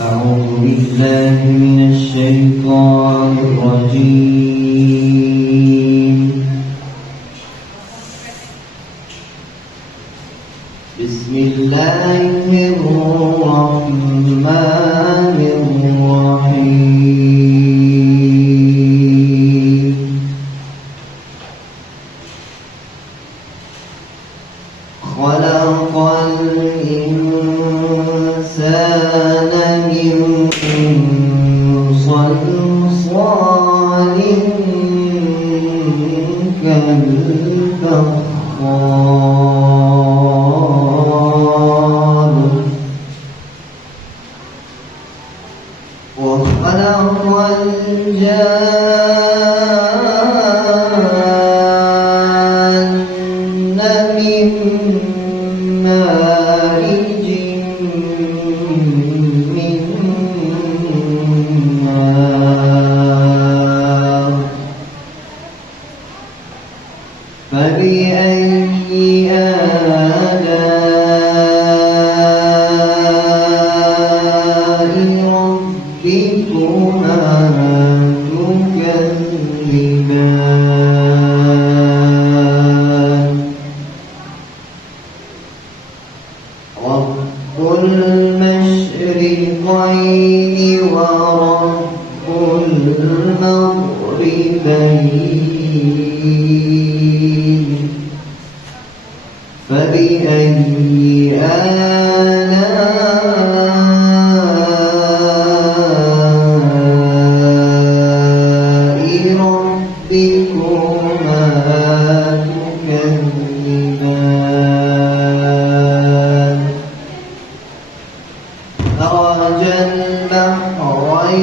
أعوذ بالله من الشيطان الرجيم. بسم الله الرحمن الرحيم. خلق الإنسان من صلصال كالفخار وخلق الجان من مارج من نار. فبأي آلاء ربكما تكذبان؟ رب المشرقين ورب المغربين. فبأي آلاء ربكما تكذبان؟ مرج البحرين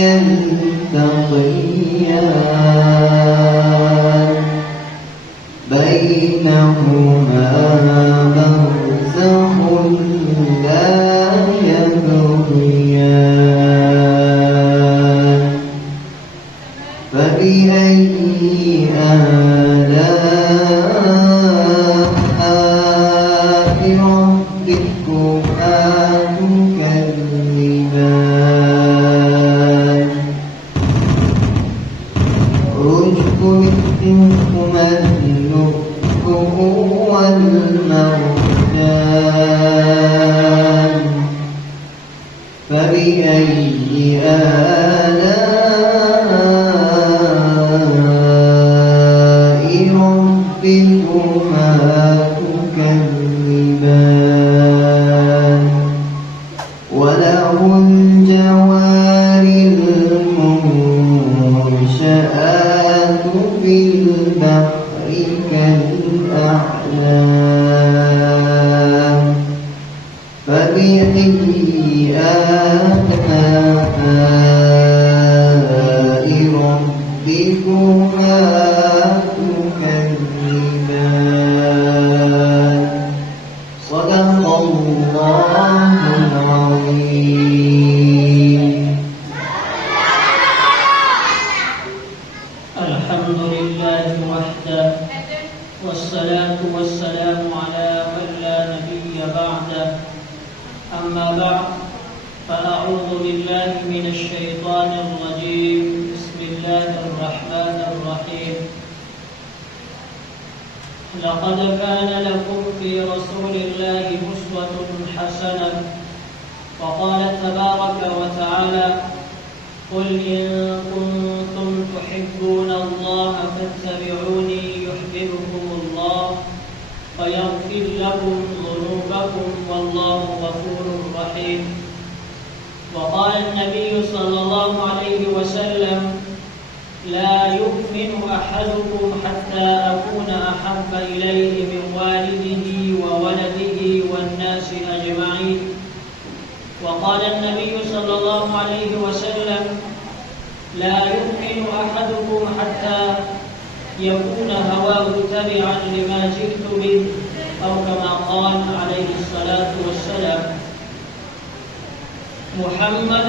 يلتقيان بينهما برزخ لا يبغيان. فبأي آلاء ربكما تكذبان؟ رزق مثلهما اللؤلؤ والمرجان. فبأي آلاء ربكما تكذبان؟ وله الجوار المنشآت في البحر كالأعلام. فبأي آلاء ربكما تكذبان؟ صدق الله العظيم. الحمد لله وحده، والصلاة والسلام على من لا نبي بعده. أما بعد، فأعوذ بالله من الشيطان الرجيم. بسم الله الرحمن الرحيم. لقد كان لكم في رسول الله أسوة حسنة. وقال تبارك وتعالى: قل إن كنتم تحبون الله فاتبعوني يحببكم الله ويغفر لكم ذنوبكم والله غفور رحيم. وقال النبي صلى الله عليه وسلم: لا يؤمن أحدكم حتى أكون أحب إليه من والده وولده والناس أجمعين. وقال النبي صلى الله عليه وسلم: لا يؤمن أحدكم حتى يكون هواه تبعا لما جئت به، أو كما قال عليه الصلاة والسلام. محمد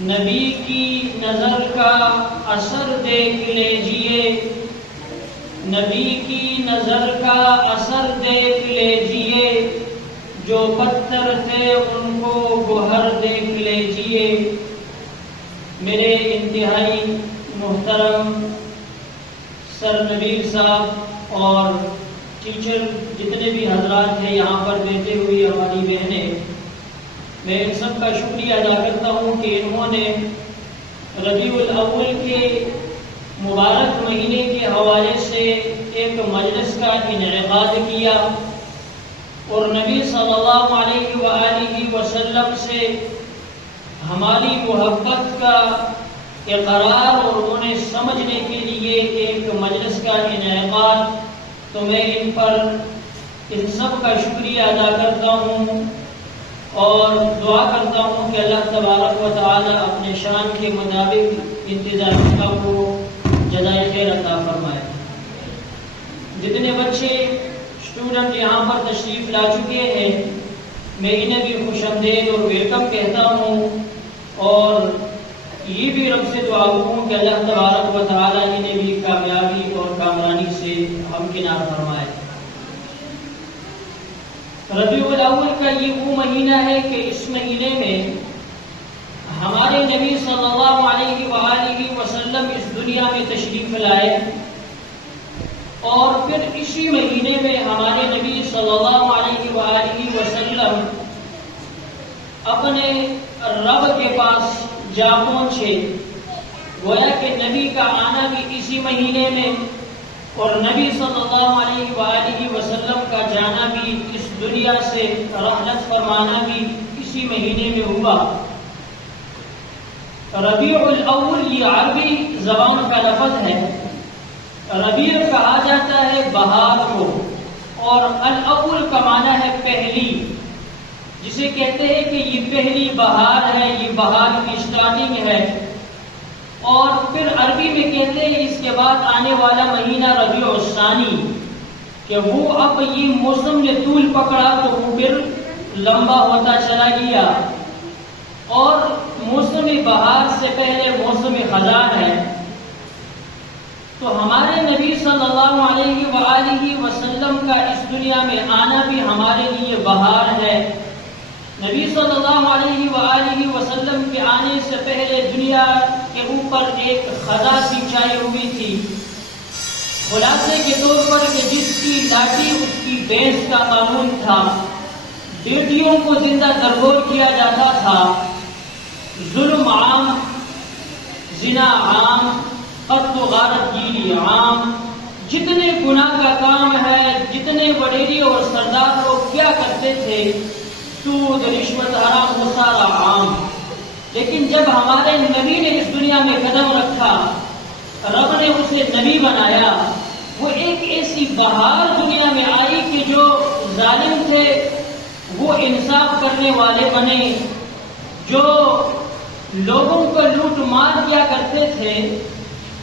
نبی کی نظر کا اثر دیکھ لیجئے، نبی کی نظر کا اثر دیکھ لیجئے، جو پتھر تھے ان کو گوہر دیکھ لیجئے۔ میرے انتہائی محترم سر نبیل صاحب اور ٹیچر جتنے بھی حضرات ہیں یہاں پر بیٹھے ہوئی ہماری بہنیں، میں ان سب کا شکریہ ادا کرتا ہوں کہ انہوں نے ربیع الاول کے مبارک مہینے کے حوالے سے ایک مجلس کا انعقاد کیا اور نبی صلی اللہ علیہ وآلہ وسلم سے ہماری محبت کا اقرار اور انہیں سمجھنے کے لیے ایک مجلس کا انعقاد، تو میں ان سب کا شکریہ ادا کرتا ہوں اور دعا کرتا ہوں کہ اللہ تبارک و تعالی اپنے شان کے مطابق انتظامیہ کو جزائے خیر عطا فرمائے۔ جتنے بچے اسٹوڈنٹ یہاں پر تشریف لا چکے ہیں میں انہیں بھی خوش آمدید اور ویلکم کہتا ہوں، اور یہ بھی رب سے دعا ہوں کہ اللہ تبارک و تعالی انہیں بھی کامیابی اور کامرانی سے ہمکنار فرمائے۔ ربیع الاول کا یہ وہ مہینہ ہے کہ اس مہینے میں ہمارے نبی صلی اللہ علیہ وآلہ وسلم اس دنیا میں تشریف لائے، اور پھر اسی مہینے میں ہمارے نبی صلی اللہ علیہ وآلہ وسلم اپنے رب کے پاس جا پہنچے۔ گویا کہ نبی کا آنا بھی اسی مہینے میں اور نبی صلی اللہ علیہ وآلہ وسلم کا جانا بھی اس دنیا سے رحلت فرمانا بھی اسی مہینے میں ہوا۔ ربیع الاول یہ عربی زبان کا لفظ ہے۔ ربیع کہا جاتا ہے بہار کو، اور الاول کا معنی ہے پہلی، جسے کہتے ہیں کہ یہ پہلی بہار ہے، یہ بہار کی سٹارٹنگ ہے۔ اور پھر عربی میں کہتے ہیں اس کے بعد آنے والا مہینہ ربیع الثانی، کہ وہ اب یہ موسم نے طول پکڑا تو وہ پھر لمبا ہوتا چلا گیا، اور موسم بہار سے پہلے موسم خزاں ہے۔ تو ہمارے نبی صلی اللہ علیہ وآلہ وسلم کا اس دنیا میں آنا بھی ہمارے لیے بہار ہے۔ نبی صلی اللہ علیہ وآلہ وسلم کے آنے سے پہلے دنیا کے اوپر ایک خزاں سی چھائی ہوئی تھی، خلاصے کے طور پر کہ جس کی لاٹھی اس کی بھینس کا قانون تھا، بیٹیوں کو زندہ درگور کیا جاتا تھا، ظلم عام، زنا عام، قتل و غارت گیری عام، جتنے گناہ کا کام ہے، جتنے وڈیری اور سردار لوگ کیا کرتے تھے، سود رشوت حرام وہ سارا عام۔ لیکن جب ہمارے نبی نے اس دنیا میں قدم رکھا، رب نے اسے نبی بنایا، وہ ایک ایسی بہار دنیا میں آئی کہ جو ظالم تھے وہ انصاف کرنے والے بنے، جو لوگوں کو لوٹ مار کیا کرتے تھے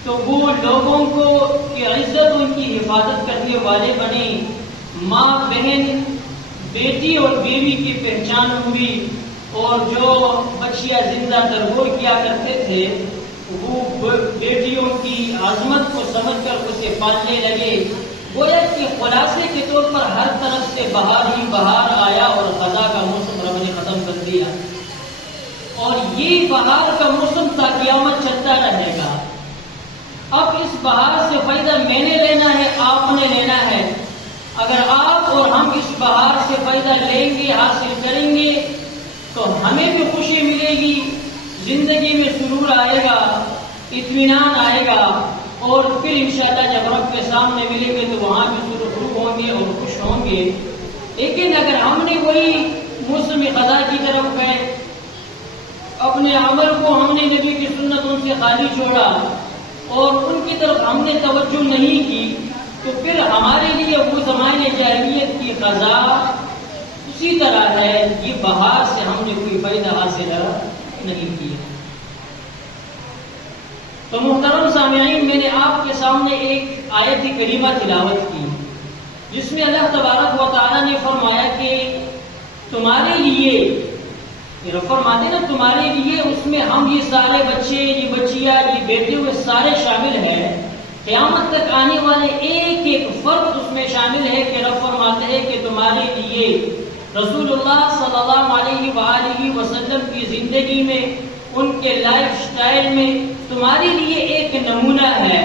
تو وہ لوگوں کو کی عزت ان کی حفاظت کرنے والے بنے، ماں بہن بیٹی اور بیوی کی پہچان ہوئی، اور جو بچیاں زندہ درگور کیا کرتے تھے وہ بیٹیوں کی عظمت کو سمجھ کر اسے پالنے لگے۔ گویا کہ خلاصے کے طور پر ہر طرف سے بہار ہی بہار آیا اور خزاں کا موسم رب نے ختم کر دیا، اور یہ بہار کا موسم تا قیامت چلتا رہے گا۔ اب اس بہار سے فائدہ میں نے لینا ہے، آپ نے لینا ہے۔ اگر آپ اور ہم اس بہار سے فائدہ لیں گے، حاصل کریں گے، تو ہمیں بھی خوشی ملے گی، زندگی میں سرور آئے گا، اطمینان آئے گا، اور پھر انشاءاللہ جب رب کے سامنے ملیں گے تو وہاں بھی سرخرو ہوں گے اور خوش ہوں گے۔ لیکن اگر ہم نے وہی موسم خزاں کی طرف گئے، اپنے عمل کو ہم نے نبی کی سنتوں سے خالی چھوڑا اور ان کی طرف ہم نے توجہ نہیں کی، تو پھر ہمارے لیے وہ زمانے جاہلیت کی خزاں اسی طرح ہے، یہ بہار سے ہم نے کوئی فائدہ حاصل نہیں کیا۔ تو محترم سامعین، میں نے آپ کے سامنے ایک آیت کریمہ تلاوت کی جس میں اللہ تبارک و تعالیٰ نے فرمایا کہ تمہارے لیے فرماتے نا تمہارے لیے اس میں ہم یہ سارے بچے، یہ بچیاں، یہ بیٹے ہوئے سارے شامل ہیں، قیامت تک آنے والے ایک ایک فرد اس میں شامل ہے کہ رب فرماتے ہیں کہ تمہارے لیے رسول اللہ صلی اللہ علیہ وآلہ وسلم کی زندگی میں، ان کے لائف سٹائل میں تمہارے لیے ایک نمونہ ہے،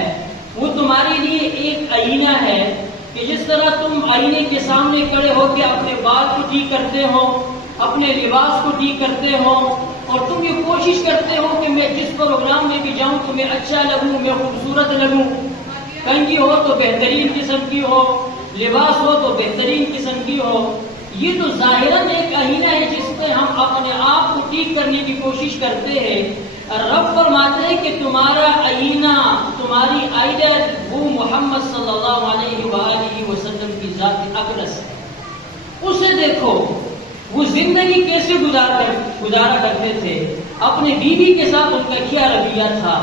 وہ تمہارے لیے ایک آئینہ ہے کہ جس طرح تم آئینے کے سامنے کھڑے ہو کے اپنے بال کو ٹھیک کرتے ہو، اپنے لباس کو ٹھیک کرتے ہو، اور تم یہ کوشش کرتے ہو کہ میں جس پروگرام میں بھی جاؤں تو میں اچھا لگوں، میں خوبصورت لگوں، کنگھی ہو تو بہترین قسم کی ہو، لباس ہو تو بہترین قسم کی ہو۔ یہ تو ظاہراً ایک آئینہ ہے جس پہ ہم اپنے آپ کو ٹھیک کرنے کی کوشش کرتے ہیں۔ رب فرماتے ہیں کہ تمہارا آئینہ، تمہاری آئیڈل وہ محمد صلی اللہ علیہ وآلہ وسلم کی ذات اقدس ہے۔ اسے دیکھو وہ زندگی کیسے گزارا کرتے تھے، اپنے بیوی کے ساتھ ان کا کیا رویہ تھا،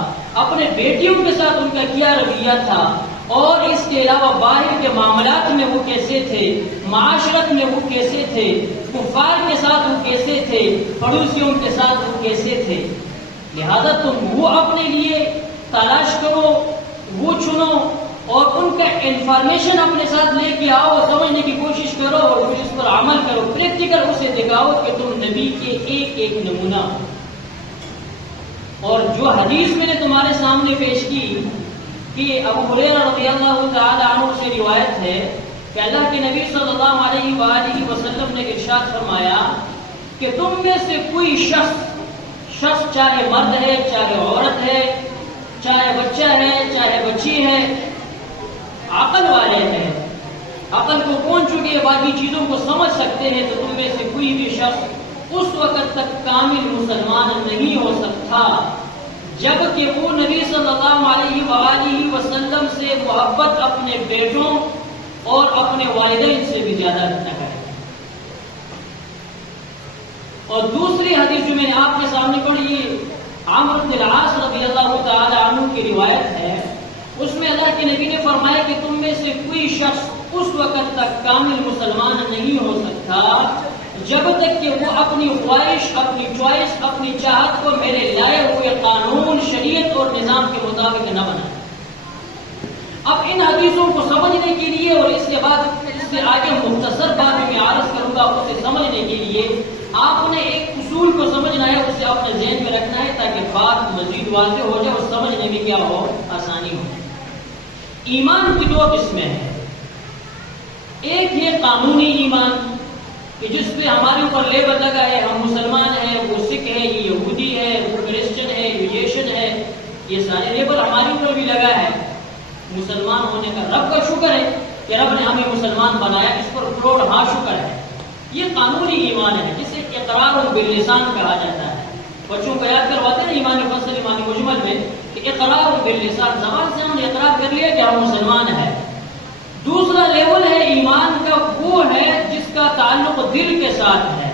اپنے بیٹیوں کے ساتھ ان کا کیا رویہ تھا، اور اس کے علاوہ باہر کے معاملات میں وہ کیسے تھے، معاشرت میں وہ کیسے تھے، کفار کے ساتھ وہ کیسے تھے، پڑوسیوں کے ساتھ وہ کیسے تھے۔ لہذا تم وہ اپنے لیے تلاش کرو، وہ چنو، اور ان کا انفارمیشن اپنے ساتھ لے کے آؤ، سمجھنے کی کوشش کرو اور پھر اس پر عمل کرو، پریکٹیکل اسے دکھاؤ کہ تم نبی کے ایک ایک نمونہ ہو۔ اور جو حدیث میں نے تمہارے سامنے پیش کی کہ ابو ہریرہ رضی اللہ تعالی عنہ سے روایت ہے کہ اللہ کے نبی صلی اللہ علیہ وآلہ وسلم نے ارشاد فرمایا کہ تم میں سے کوئی شخص چاہے مرد ہے، چاہے عورت ہے، چاہے بچہ ہے، چاہے بچی ہے، عقل والے ہیں، عقل کو پہنچ چکے باقی چیزوں کو سمجھ سکتے ہیں، تو تم میں سے کوئی بھی شخص اس وقت تک کامل مسلمان نہیں ہو سکتا جب کہ وہ نبی صلی اللہ علیہ وآلہ وسلم سے محبت اپنے بیٹوں اور اپنے والدین سے بھی زیادہ رکھنا ہے۔ اور دوسری حدیث جو میں نے آپ کے سامنے پڑھی، یہ عمرو بن العاص رضی اللہ تعالی عنہ کی روایت ہے، اس میں اللہ کے نبی نے فرمایا کہ تم میں سے کوئی شخص اس وقت تک کامل مسلمان نہیں ہو سکتا جب تک کہ وہ اپنی خواہش، اپنی چوائس، اپنی چاہت کو میرے لائے ہوئے قانون، شریعت اور نظام کے مطابق نہ بنائے۔ اب ان حدیثوں کو سمجھنے کے لیے اور اس کے بعد اس سے آگے مختصر بات میں عرض کروں گا، اسے سمجھنے کے لیے آپ نے ایک اصول کو سمجھنا ہے، اسے اپنے ذہن میں رکھنا ہے تاکہ بات مزید واضح ہو جائے اور سمجھنے میں کیا ہو، آسانی ہو۔ ایمان کی دو قسمیں ہیں، ایک ہے قانونی ایمان کہ جس پہ ہمارے اوپر لیبل لگا ہے، ہم مسلمان ہیں، وہ سکھ ہے، یہ یہودی ہے، وہ کرسچن ہے، یہ ایشین ہے، یہ سارے لیبل ہمارے اوپر بھی لگا ہے۔ مسلمان ہونے کا رب کا شکر ہے کہ رب نے ہمیں مسلمان بنایا، اس پر کروڑ ہاں شکر ہے۔ یہ قانونی ایمان ہے جسے اقرار باللسان کہا جاتا ہے۔ بچوں کو یاد کرواتے ہیں ایمان مفصل، ایمان مجمل میں کہ اقرار باللسان، زبان سے ہم نے اقرار کر لیا کہ ہم مسلمان ہیں۔ دوسرا لیول ہے ایمان کا، وہ ہے جس کا تعلق دل کے ساتھ ہے،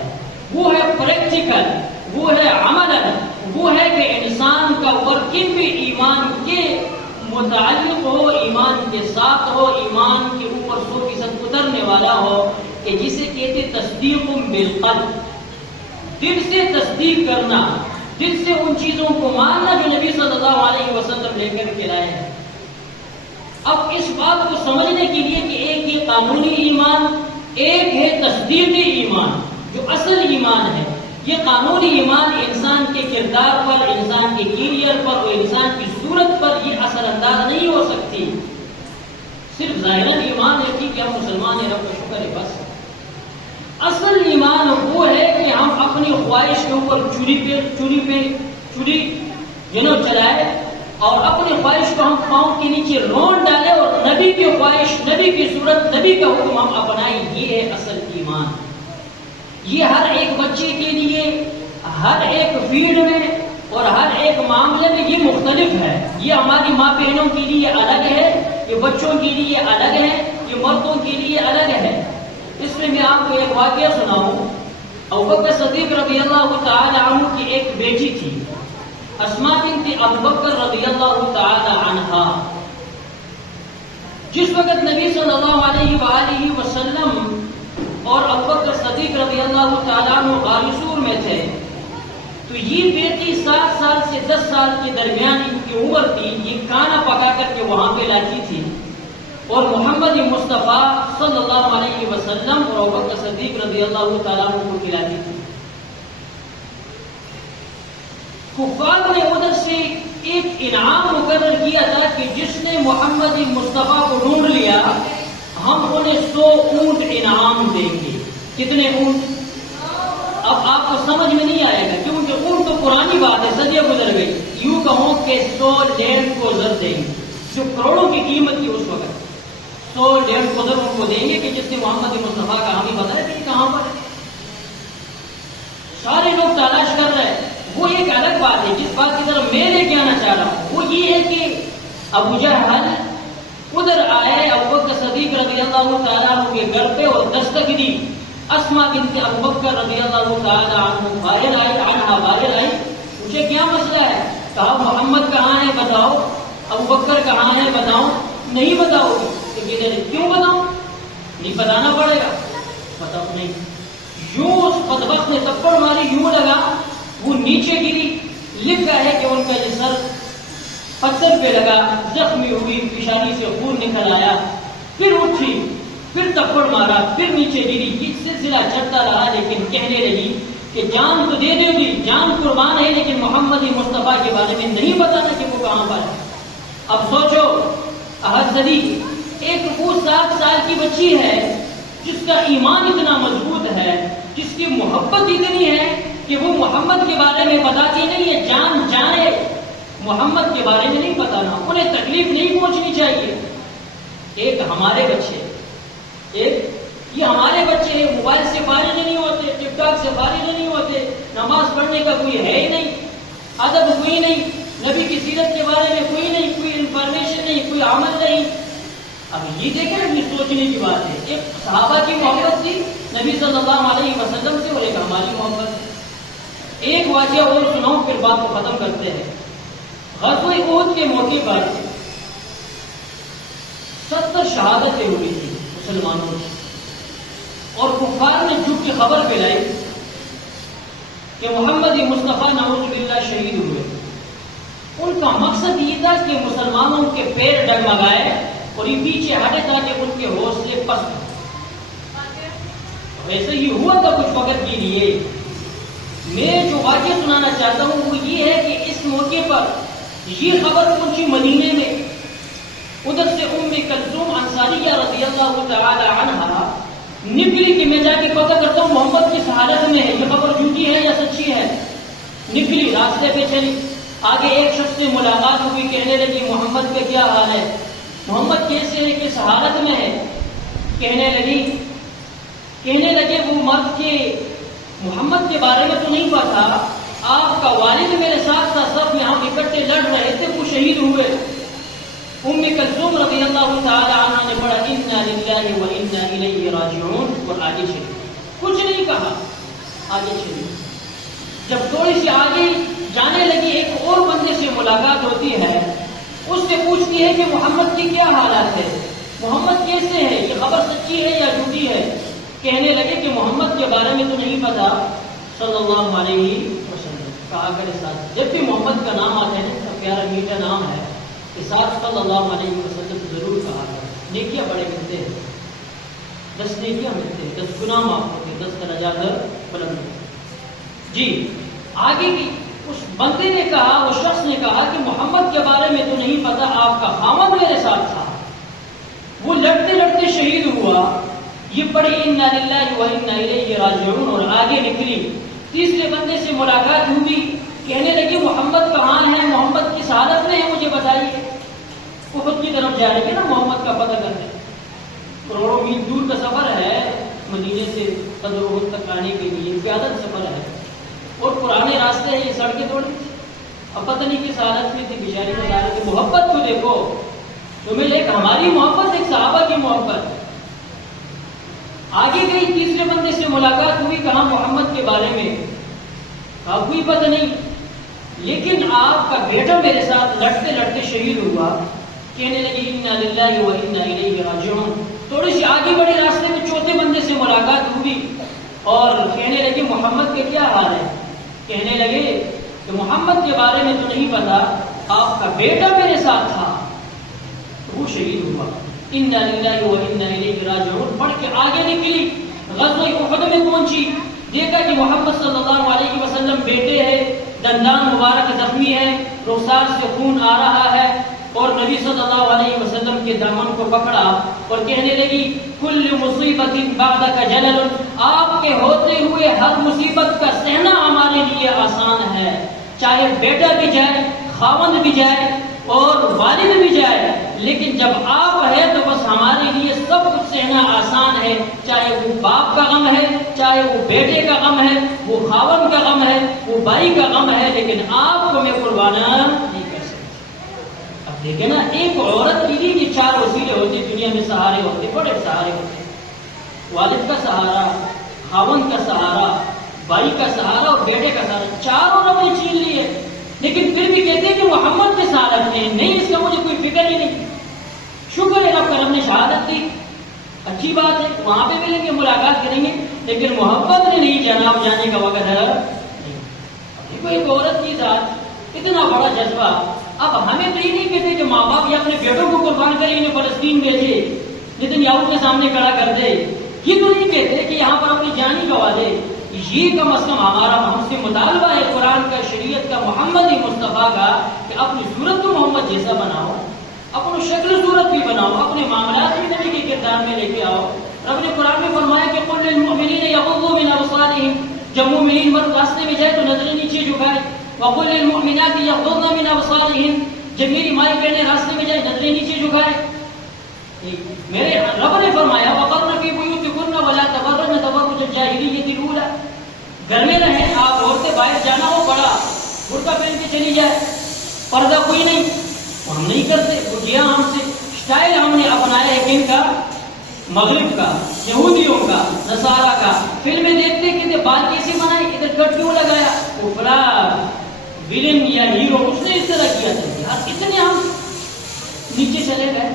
وہ ہے پریکٹیکل، وہ ہے عملاً، وہ ہے کہ انسان کا ورکنگ بھی ایمان کے متعلق ہو، ایمان کے ساتھ ہو، ایمان کے اوپر 100% اترنے والا ہو، کہ جسے کہتے تصدیق بالقلب، دل سے تصدیق کرنا، دل سے ان چیزوں کو ماننا جو نبی صلی اللہ علیہ وسلم لے کر کے لائے ہیں۔ اب اس بات کو سمجھنے کے لیے کہ ایک یہ قانونی ایمان، ایک ہے تصدیقی ایمان جو اصل ایمان ہے۔ یہ قانونی ایمان انسان کے کردار پر، انسان کے کیریئر پر اور انسان کی صورت پر یہ اثر انداز نہیں ہو سکتی۔ صرف ظاہراً ایمان ہے کہ ہم مسلمان ہیں، رب کا شکر ہے، بس۔ اصل ایمان وہ ہے کہ ہم اپنی خواہش کے اوپر چوری چلائے اور اپنی خواہش کو ہم پاؤں کے نیچے رون ڈالے اور نبی کی خواہش، نبی کی صورت، نبی کا حکم ہم اپنائیں۔ یہ ہے اصل ایمان۔ یہ ہر ایک بچے کے لیے، ہر ایک فیلڈ میں اور ہر ایک معاملے میں یہ مختلف ہے۔ یہ ہماری ماں بہنوں کے لیے الگ ہے، یہ بچوں کے لیے الگ ہے، یہ مردوں کے لیے الگ ہے۔ اس میں میں آپ کو ایک واقعہ سناؤں۔ ابوبکر صدیق رضی اللہ تعالی عنہ کی ایک بیٹی تھی، اسماء بنت ابوبکر رضی اللہ تعالی عنہا۔ جس وقت نبی صلی اللہ علیہ وآلہ وسلم اور ابوبکر صدیق رضی اللہ تعالی عنہ غار سور میں تھے، تو یہ بیٹی 7 سال سے 10 سال کے درمیان ان کی عمر تھی، یہ کھانا پکا کر کے وہاں پہ لاتی تھی اور محمد مصطفیٰ صلی اللہ علیہ وسلم اور ابوبکر صدیق رضی اللہ تعالیٰ عنہ کو کھلاتی تھی۔ کفار نے ادھر سے ایک انعام مقرر کیا تھا کہ جس نے محمد مصطفیٰ کو ڈھونڈ لیا ہم انہیں 100 اونٹ انعام دیں گے۔ کتنے اونٹ؟ اب آپ کو سمجھ میں نہیں آئے گا کیونکہ اونٹ تو پرانی بات ہے، صدیاں گزر گئی۔ یوں کہوں کہ 100 لینڈ کو زر دیں گے جو کروڑوں کی قیمت تھی اس وقت، 100 لینڈ کو زر ان کو دیں گے کہ جس نے محمد مصطفیٰ کا ہمیں بتایا کہ کہاں پر ہے۔ سارے لوگ تلاش کر رہے ہیں، وہ ایک الگ بات ہے۔ جس بات کی طرف میں لے کے آنا چاہ رہا ہوں وہ یہ ہے کہ ابو جہل ادھر آئے ابوبکر صدیق رضی اللہ تعالیٰ عنہ کے گھر پہ اور دستک دی۔ اسما بنت ابوبکر رضی اللہ تعالیٰ عنہ باہر آئی، پوچھے کیا مسئلہ ہے؟ کہا محمد کہاں ہے بتاؤ، ابوبکر کہاں ہے بتاؤ۔ نہیں بتاؤ تو کیوں بتاؤں؟ نہیں بتانا پڑے گا، بتاؤ نہیں۔ یوں اس بدبخت نے تھپڑ ماری، یوں لگا وہ نیچے گری، لکھا ہے کہ ان کا یہ سر پتھر پہ لگا، زخمی ہوئی، پیشانی سے خون نکل آیا، پھر اٹھی، پھر تھپڑ مارا، پھر نیچے گری۔ یہ سلسلہ چلتا رہا لیکن کہنے لگی کہ جان تو دے دے گی، جان قربان ہے لیکن محمد مصطفیٰ کے بارے میں نہیں بتانا کہ وہ کہاں پر ہے۔ اب سوچو احد صدی ایک وہ 7 سال کی بچی ہے جس کا ایمان اتنا مضبوط ہے، جس کی محبت اتنی ہے کہ وہ محمد کے بارے میں بتاتی نہیں ہے، جان جائے محمد کے بارے میں نہیں بتانا، انہیں تکلیف نہیں پہنچنی چاہیے۔ ایک ہمارے بچے، ایک یہ ہمارے بچے موبائل سے فارغ نہیں ہوتے، ٹک ٹاک سے فارغ نہیں ہوتے، نماز پڑھنے کا کوئی ہے ہی نہیں، ادب کوئی نہیں، نبی کی سیرت کے بارے میں کوئی نہیں، کوئی انفارمیشن نہیں، کوئی عمل نہیں۔ اب یہ دیکھیں اپنی سوچنے کی بات ہے، ایک صحابہ کی محبت تھی نبی صلی اللہ علیہ وسلم سے اور ایک ہماری محبت۔ ایک واقعہ اور سناؤں پھر بات کو ختم کرتے ہیں۔ غزوہ احد کے موقع پر 70 شہادتیں ہوئی تھی مسلمانوں کی، اور کفار نے جھوٹ کی خبر پھیلائی کہ محمد مصطفیٰ نعوذ باللہ شہید ہوئے۔ ان کا مقصد یہ تھا کہ مسلمانوں کے پیر ڈگمگائے اور یہ پیچھے ہٹے تاکہ ان کے حوصلے پست ہوں۔ ویسے ہی ہوا تھا کچھ وقت کے لیے۔ میں جو واقعہ سنانا چاہتا ہوں وہ یہ ہے کہ اس موقع پر یہ خبر پہنچی مدینے میں، ادھر سے ام کلثوم انصاریہ رضی اللہ تعالی عنہا نکلی کہ میں جا کے پتہ کرتا ہوں محمد کس حالت میں ہے، یہ خبر جھوٹی ہے یا سچی ہے۔ نکلی، راستے پہ چلی، آگے ایک شخص سے ملاقات ہوئی، کہنے لگی محمد کا کیا حال ہے، محمد کیسے ہے، کس حالت میں ہے؟ کہنے لگے وہ مرد کے محمد کے بارے میں تو نہیں پتا، آپ کا والد میرے ساتھ تھا، سب میں ہم اکٹھے لڑ رہے تھے، وہ شہید ہوئے۔ ام کلثوم رضی اللہ تعالی عنہا نے پڑھا انا للہ و انا الیہ راجعون اور آگے چلی، کچھ نہیں کہا، آگے چلی۔ جب تھوڑی سی آگے جانے لگی ایک اور بندے سے ملاقات ہوتی ہے، اس سے پوچھتی ہے کہ محمد کی کیا حالات ہے، محمد کیسے ہے، یہ خبر سچی ہے یا جھوٹی ہے؟ کہنے لگے کہ محمد کے بارے میں تو نہیں پتا صلی اللہ علیہ وسلم۔ کہا کرے ساتھ جب بھی محمد کا نام آتا ہے نا، اتنا پیارا میٹھا نام ہے کہ ساتھ صلی اللہ علیہ وسلم ضرور کہا کرے۔ نیکیاں بڑے ملتے ہیں، 10 نیکیاں ملتے ہیں، 10 گناہ معاف ہوتے ہیں، 10 درجات بلند ہوتے ہیں۔ جی آگے کی اس بندے نے کہا، اس شخص نے کہا کہ محمد کے بارے میں تو نہیں پتا، آپ کا خاوند میرے ساتھ تھا، وہ لڑتے لڑتے شہید ہوا۔ یہ پڑھی انا للہ و انا الیہ راجعون اور آگے نکلی۔ تیسرے بندے سے ملاقات ہوئی، کہنے لگی محمد کہاں ہے، محمد کس حالت میں ہے مجھے بتائیے۔ احد کی طرف جا رہے تھے نا محمد کا پتہ کرنے، کروڑوں میل دور کا سفر ہے مدینے سے بدر احد تک آنے کے لیے، پیادل سفر ہے اور پرانے راستے ہیں، یہ سڑکیں تھوڑی، اب پتہ نہیں کس حالت میں تھی بیچاری بتا رہے تھے۔ محبت کو دیکھو تمہیں، ایک ہماری محبت، ایک صحابہ کی محبت۔ آگے گئی، تیسرے بندے سے ملاقات ہوئی، کہا محمد کے بارے میں، کہا کوئی پتہ نہیں، لیکن آپ کا بیٹا میرے ساتھ لڑتے لڑتے شہید ہوا۔ کہنے لگی انا للہ و انا الیہ راجعون۔ تھوڑی سی آگے بڑے راستے میں چوتھے بندے سے ملاقات ہوئی اور کہنے لگی محمد کے کیا حال ہے؟ کہنے لگے کہ محمد کے بارے میں تو نہیں پتا، آپ کا بیٹا میرے ساتھ تھا، تو وہ شہید ہوا۔ انا للہ و انا الیہ راجعون پڑھ کے آگے نکلی، غزوہ احد میں پہنچی، دیکھا کہ محمد صلی اللہ علیہ وسلم بیٹے ہیں، دندان مبارک زخمی ہے، رخسار سے خون آ رہا ہے، اور نبی صلی اللہ علیہ وسلم کے دامن کو پکڑا اور کہنے لگی کل مصیبت بعدک جلل، آپ کے ہوتے ہوئے ہر مصیبت کا سہنا ہمارے لیے آسان ہے، چاہے بیٹا بھی جائے، خاوند بھی جائے اور والد بھی جائے، لیکن جب آپ ہے تو بس ہمارے لیے سب کچھ سہنا آسان ہے، چاہے وہ باپ کا غم ہے، چاہے وہ بیٹے کا غم ہے، وہ خاوند کا غم ہے، وہ بھائی کا غم ہے، لیکن آپ کو میں قربانہ نہیں کر سکتا۔ اب دیکھیں نا، ایک عورت کے لیے یہ چار وسیلے ہوتے دنیا میں، سہارے ہوتے، بڑے سہارے ہوتے، والد کا سہارا، خاوند کا سہارا، بھائی کا سہارا اور بیٹے کا سہارا، چاروں رب نے چھین لیے، لیکن پھر بھی کہتے ہیں کہ محمد کے سہارت ہیں، نہیں اس کا مجھے کوئی فکر ہی نہیں۔ شکر ہے رب کا، رب نے شہادت دی، اچھی بات ہے، وہاں پہ ملیں گے، ملاقات کریں گے، لیکن محبت نے نہیں جناب جانے کا وقت ہے نہیں۔ دیکھو ایک عورت کی ذات، اتنا بڑا جذبہ، اب ہمیں تو یہ نہیں کہتے کہ ماں باپ یہ اپنے بیٹوں کو قربان کریں، انہیں فلسطین بھیجے، نیتنیاہو کے سامنے کھڑا کر دے، یہ تو نہیں کہتے کہ یہاں پر اپنی جان ہی گوا دے۔ یہ کم از کم ہمارا ہم سے مطالبہ ہے قرآن کا، شریعت کا، محمدی مصطفیٰ کا، کہ اپنی صورت کو محمد جیسا بناؤ، اپنی شکل صورت بھی بناؤ، اپنے معاملات بھی نبی کے کردار میں لے کے آؤ۔ رب نے قرآن میں فرمایا کہ قل للمؤمنین یغضوا من ابصارہم، جب مومنین مر راستے میں جائے تو نظریں نیچے جھکائے، وقل للمؤمنات یغضضن من ابصارہن، جب میری مائی بہنیں راستے میں جائے نظریں نیچے جھکائے۔ میرے رب نے فرمایا وقرن فی بیوتکن ولا تبرجن تبرج الجاہلیۃ الاولی، گھر میں رہیں آپ، عورتیں باہر جانا ہو بڑا برقع پہن کے چلی جائے، پردہ کوئی نہیں، ہم نہیں کرتے، وہ کیا ہم سے اسٹائل ہم نے اپنایا ہے، کن کا؟ مغرب کا، یہودیوں کا، نصارہ کا۔ فلمیں دیکھتے کہ بال کیسے بنائے، ادھر کٹ کیوں لگایا، اوپرا ولن یا ہیرو اس نے اس طرح کیا تھا، اتنے ہم نیچے چلے گئے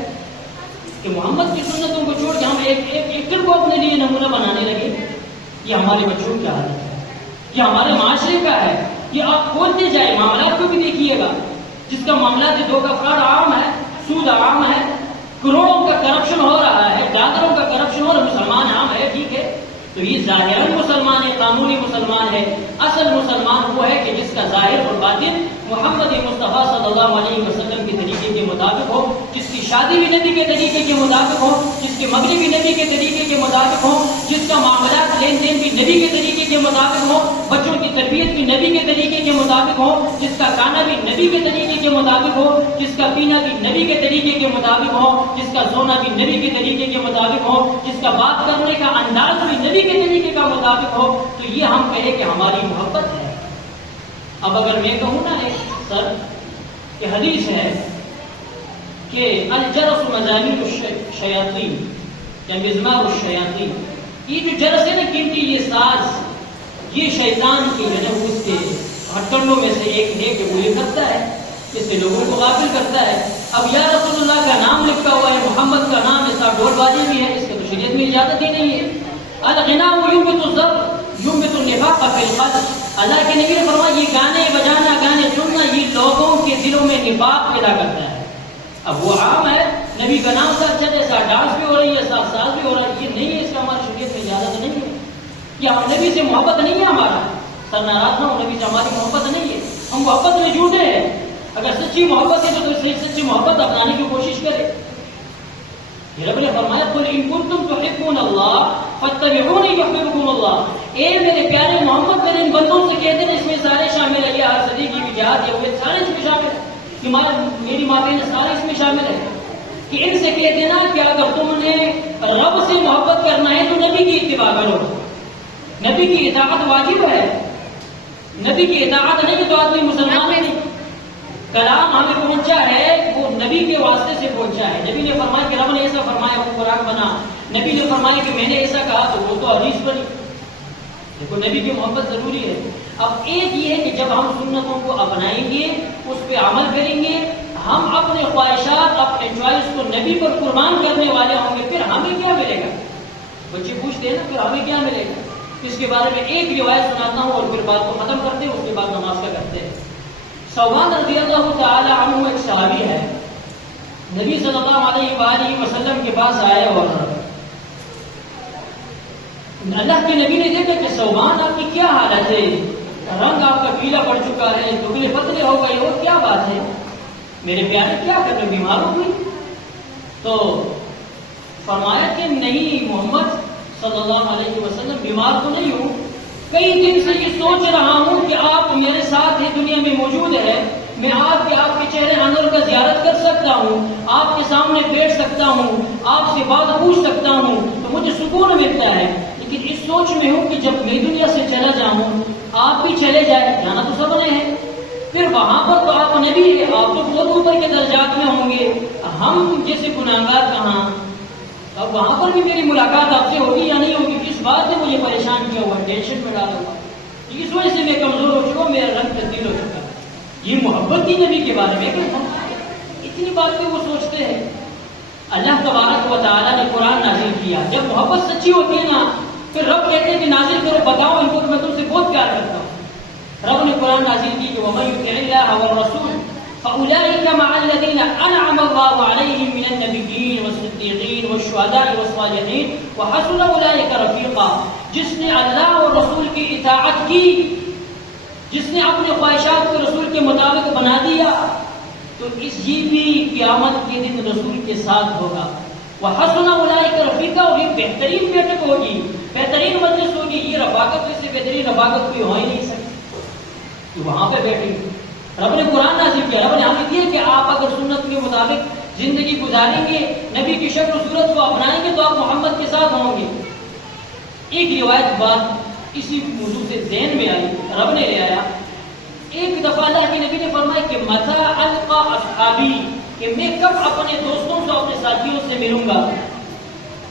کہ محمد کی سنتوں کو چھوڑ کے ہم ایک کو اپنے لیے نمونہ بنانے لگے۔ یہ ہمارے بچوں کی حالت ہے، یہ ہمارے معاشرے کا ہے، یہ آپ کھولتے جائے، معاملات کو بھی دیکھیے گا، جس کا معاملات دو کا فراڈ عام ہے، سود عام ہے، کروڑوں کا کرپشن ہو رہا ہے، ڈالروں کا کرپشن ہو رہا ہے، مسلمان عام ہے، ٹھیک ہے، تو یہ ظاہراً مسلمان ہے، قانونی مسلمان ہے، اصل مسلمان وہ ہے کہ جس کا ظاہر اور باطن محمد مصطفیٰ صلی اللہ علیہ وسلم کے طریقے کے مطابق ہو، جس کی شادی بھی نبی کے طریقے کے مطابق ہو، جس کے مغرب بھی نبی کے طریقے کے مطابق ہو، جس کا معاملات لین دین بھی نبی کے طریقے کے مطابق ہو، بچوں کی تربیت بھی نبی کے طریقے کے مطابق ہو، جس کا کھانا بھی نبی کے طریقے کے مطابق ہو، جس کا پینا بھی نبی کے طریقے کے مطابق ہو، جس کا سونا بھی نبی کے طریقے کے مطابق ہو، جس کا بات کرنے کا انداز بھی نبی کے طریقے کا مطابق ہو، تو یہ ہم کہیں کہ ہماری محبت ہے۔ اب اگر میں کہوں نا سر کہ حدیث ہے کہ الجرس مزامیر الشیاطین یا مزمار الشیاطین، یہ جو جرس ہے نا گنتی، یہ ساز، یہ شیطان کی جو ہے اس کے ہتھکنڈوں میں سے ایک ہے کہ وہ یہ کرتا ہے، اس سے لوگوں کو غافل کرتا ہے۔ اب یا رسول اللہ کا نام لکھا ہوا ہے، محمد کا نام ایسا ڈھول بازی بھی ہے، اس کے تو شریعت میں اجازت ہی نہیں ہے۔ الغناء ينبت الذر ينبت النفاق في القلب، اللہ کے نبی نے فرمایا یہ گانے بجانا، گانے سننا، یہ لوگوں کے دلوں میں نفاق پیدا کرتا ہے۔ اب وہ عام ہے، نبی کا نام ساتھ چلے، ساتھ ڈانس بھی ہو رہی ہے، ساتھ ساز بھی ہو رہا ہے، یہ نہیں ہے، اس کا ہماری شریعت میں اجازت نہیں ہے، یہ نبی سے محبت نہیں ہے ہمارا، سر ناراض نہ ہو، نبی سے ہماری محبت نہیں ہے، ہم محبت میں جھوٹے ہیں۔ اگر سچی محبت ہے تو سچی محبت اپنانے کی کوشش کرے۔ رب نے فرمایا قل ان کنتم تحبون اللہ فاتبعونی یحببکم اللہ، اے میرے پیارے محمد، میرے ان بندوں سے کہتے ہیں، اس میں سارے شامل ہے، یہ ہر صدی کی وجاہت یہ سارے اس میں شامل ہے، میری ماں بہن سارے اس میں شامل ہے، کہ ان سے کہہ دینا کہ اگر تم نے رب سے محبت کرنا ہے تو نبی کی اتباع کرو، نبی کی اطاعت واجب ہے، نبی کی اطاعت نہیں تو آدمی مسلمان ہے نہیں۔ کلام ہمیں پہنچا ہے وہ نبی کے واسطے سے پہنچا ہے، نبی نے فرمایا کہ رب نے ایسا فرمایا وہ قرآن بنا، نبی نے فرمایا کہ میں نے ایسا کہا تو وہ تو حدیث بنی۔ دیکھو نبی کی محبت ضروری ہے۔ اب ایک یہ ہے کہ جب ہم سنتوں کو اپنائیں گے، اس پہ عمل کریں گے، ہم اپنے خواہشات، اپنے چوائس کو نبی پر قربان کرنے والے ہوں گے، پھر ہمیں کیا ملے گا؟ بچے پوچھتے ہیں نا پھر ہمیں کیا ملے گا؟ اس کے بارے میں ایک روایت سناتا ہوں اور پھر بات کو ختم کرتے ہیں، اس کے بعد نماز کا کرتے ہیں۔ ثوبان رضی اللہ تعالی عنہ ایک صحابی ہے، نبی صلی اللہ علیہ وآلہ وسلم کے پاس آئے اور اللہ کے نبی نے دیکھا کہ ثوبان آپ کی کیا حالت ہے، رنگ آپ کا پیلا پڑ چکا ہے، دبلے پتلے ہو گئے ہو، کیا بات ہے میرے پیارے، کیا کر رہے، بیمار ہو گئی؟ تو فرمایا کہ نہیں محمد صلی اللہ علیہ وسلم، بیمار تو نہیں ہوں، کئی دن سے یہ سوچ رہا ہوں کہ آپ میرے ساتھ ہی دنیا میں موجود ہے، میں آپ کے چہرے انور کا زیارت کر سکتا ہوں، آپ کے سامنے بیٹھ سکتا ہوں، آپ سے بات پوچھ سکتا ہوں تو مجھے سکون ملتا ہے، لیکن اس سوچ میں ہوں کہ جب میں دنیا سے چلا جاؤں آپ بھی چلے جائے، جانا تو سب نے ہے، پھر وہاں پر تو آپ نبی ہے، آپ تو بہت اوپر کے درجات میں ہوں گے، ہم جیسے گناہگار کہاں، اب وہاں پر بھی میری ملاقات آپ سے ہوگی یا نہیں ہوگی، اس بات نے مجھے پریشان کیا ہوا، ٹینشن میں ڈالا ہوا، اس وجہ سے میں کمزور ہو چکا ہوں، میرا رنگ تبدیل ہو چکا ہے۔ یہ محبت کی نبی کے بارے میں کہ اتنی باتیں وہ سوچتے ہیں۔ اللہ تبارک و تعالیٰ نے قرآن نازل کیا، جب محبت سچی ہوتی ہے نا پھر رب کہتے ہیں کہ نازل کرو، بتاؤ ان کو کہ میں تم سے بہت پیار کرتا ہوں۔ رب نے قرآن نازل کی کہ وَمَن يُطِعِ اللَّهَ وَالرَّسُولَ فَأُولَٰئِكَ مَعَ الَّذِينَ أَنْعَمَ اللَّهُ عَلَيْهِم مِّنَ النَّبِيِّينَ وَالصِّدِّيقِينَ وَالشُّهَدَاءِ وَالصَّالِحِينَ وَحَسُنَ أُولَٰئِكَ رَفِيقًا۔ جس نے اللہ اور رسول کی اطاعت کی، جس نے اپنے خواہشات کو رسول کے مطابق بنا دیا، تو یہ بھی قیامت کے دن رسول کے ساتھ ہوگا۔ وَحَسُنَ أُولَٰئِكَ رَفِيقًا، اور یہ بہترین بیٹھک ہوگی، بہترین مجلس ہوگی، یہ رفاقت سے بہترین رفاقت کوئی ہو ہی نہیں سکتی کہ وہاں پہ بیٹھیں گے۔ رب نے قرآن نازل کیا، رب نے ہمیں دیا کہ آپ اگر سنت کے مطابق زندگی گزاریں گے، نبی کی شکل و صورت کو اپنائیں گے تو آپ محمد کے ساتھ ہوں گے۔ ایک روایت بات اسی موضوع سے ذہن میں آئی، رب نے لے آیا، ایک دفعہ اللہ کے نبی نے فرمایا کہ متى القى اصحابی، کہ میں کب اپنے دوستوں سے اپنے ساتھیوں سے ملوں گا۔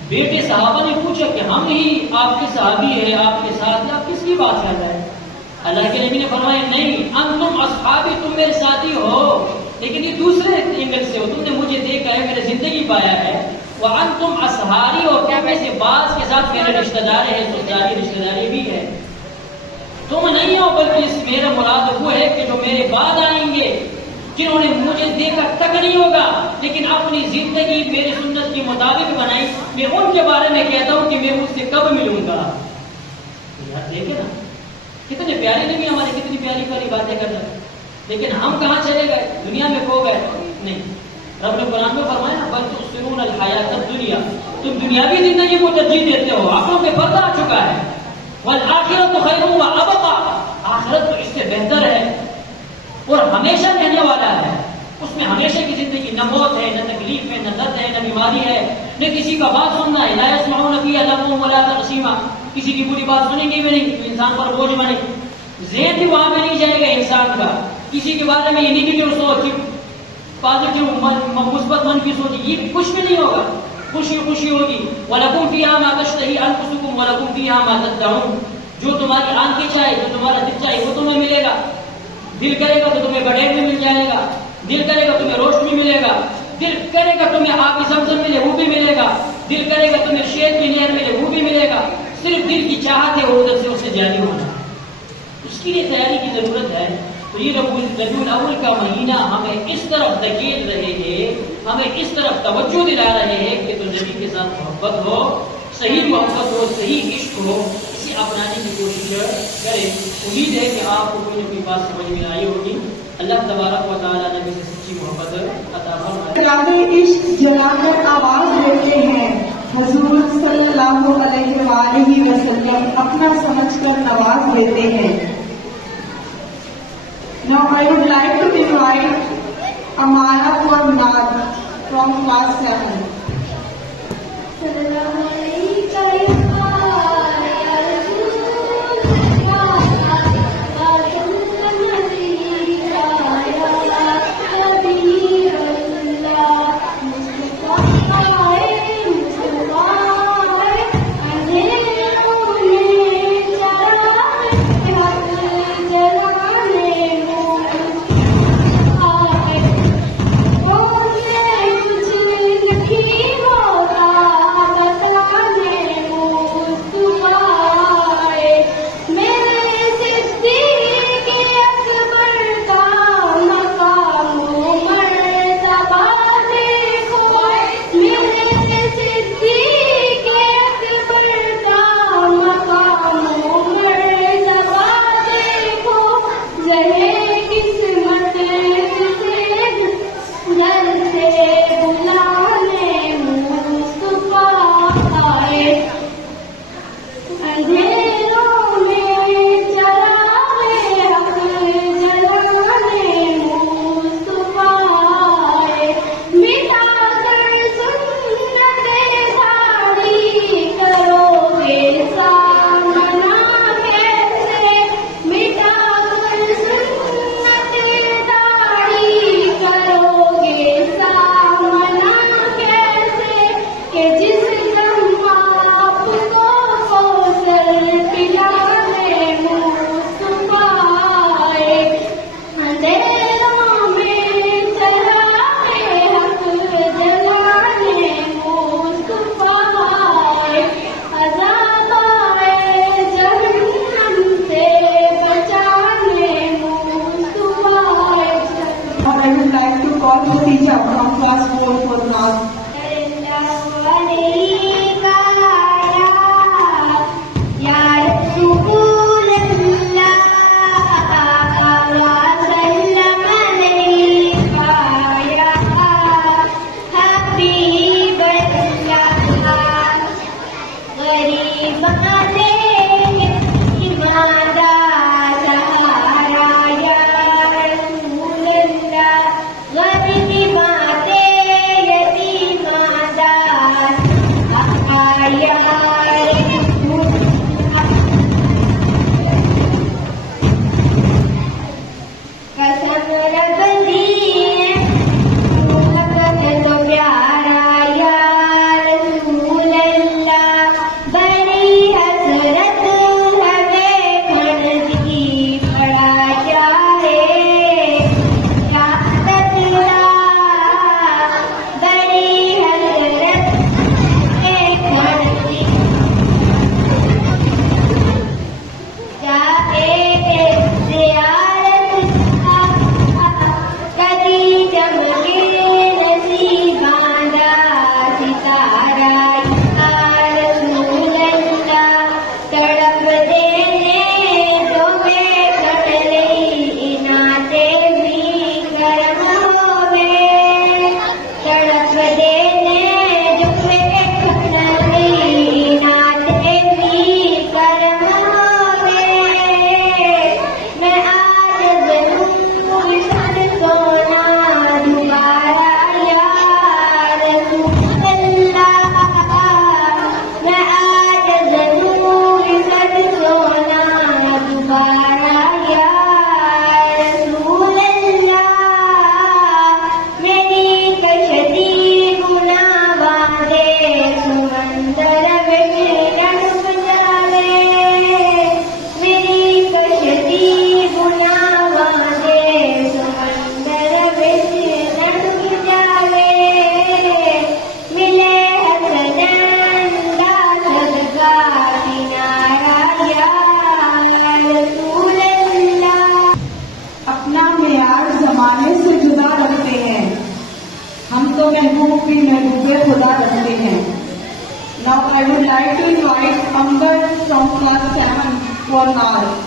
بیٹے صحابہ نے پوچھا کہ ہم ہی آپ کے صحابی ہیں، آپ کے ساتھ، آپ کس کی بات کر رہے ہیں؟ اللہ کے نبی نے فرمایا نہیں، انتم اصحابی، تم میرے ساتھی ہو، لیکن یہ دوسرے اینگل سے ہو، تم نے مجھے دیکھا ہے، میرے زندگی پایا ہے، وانتم اصحاری، اور کیا میں سے بعض کے ساتھ میرے رشتہ دار ہے، سسرالی رشتہ داری بھی ہے، تم نہیں ہو، بلکہ اس میرا مراد وہ ہے کہ جو میرے بعد آئیں گے، جنہوں نے مجھے دیکھا تک نہیں ہوگا لیکن اپنی زندگی میری سنت کے مطابق بنائی، میں ان کے بارے میں کہتا ہوں کہ میں ان سے کب ملوں گا۔ یار دیکھیں نا کتنے پیارے نبی ہمارے، کتنی پیاری پیاری باتیں کر رہے ہیں، لیکن ہم کہاں چلے گئے، دنیا میں کھو گئے؟ نہیں، رب نے قرآن میں فرمایا بل تؤثرون الحیات الدنیا، تم دنیاوی زندگی کو ترجیح دیتے ہو، آنکھوں پہ پردہ آ چکا ہے، والآخرۃ خیر وابقیٰ، آخرت تو اس سے بہتر ہے اور ہمیشہ رہنے والا ہے، اس میں ہمیشہ کی زندگی، نہ موت ہے، نہ تکلیف ہے، نہ درد ہے، نہ بیماری ہے، نہ کسی کا بات سننا ہے، لا يسمعون فیہا لغوا ولا تأثیما، کسی کی بری بات سنیں گے بھی نہیں، انسان پر بوجھ بنے، ذہن بھی وہاں پہ نہیں جائے گا انسان کا، کسی کے بارے میں یہ نگیٹو سوچ، پازیٹو مثبت من کی سوچ، یہ کچھ بھی نہیں ہوگا، خوشی خوشی ہوگی۔ وَلَكُمْ فِيهَا مَا تَشْتَهِي أَنفُسُكُمْ وَلَكُمْ فِيهَا مَا تَدَّعُونَ، جو تمہاری آنکھیں چاہے، جو تمہارا دل چاہے وہ تمہیں ملے گا، دل کرے گا تو تمہیں بڑھیر میں مل جائے گا، دل کرے گا تمہیں روشنی ملے گا، دل کرے گا تمہیں آب زمزم ملے وہ بھی ملے گا، دل کرے گا تمہیں شیر کی نہر ملے وہ بھی ملے گا، صرف دل کی چاہت ہے ادھر سے اسے جاری ہونا، اس کے لیے تیاری کی ضرورت ہے۔ تو یہ ربیع الاول کا مہینہ ہمیں اس طرف دھکیل رہے ہیں، ہمیں اس طرف توجہ دلا رہے ہیں کہ تو نبی کے ساتھ محبت ہو، صحیح محبت ہو، صحیح عشق ہو، اسے اپنانے کی کوشش کریں۔ امید ہے کہ آپ کو کوئی نہ کوئی بات سمجھ میں آئی ہوگی۔ اللہ تبارک و تعالیٰ نبی سے سچی محبت عطا فرمائے۔ عشق جلا کر آواز دیتے ہیں، حضور صلی اللہ علیہ وآلہ وسلم اپنا سمجھ کر نواز دیتے ہیں۔ Now I would like to invite Amara for Naad from class 7. Now I would like to invite Amber from class 7 for now.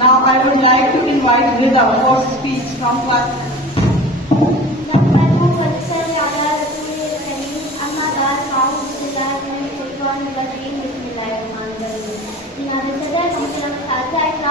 Now I would like to invite Rida for speech from class.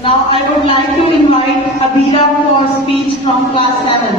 Now I would like to invite Abira for speech from class 7.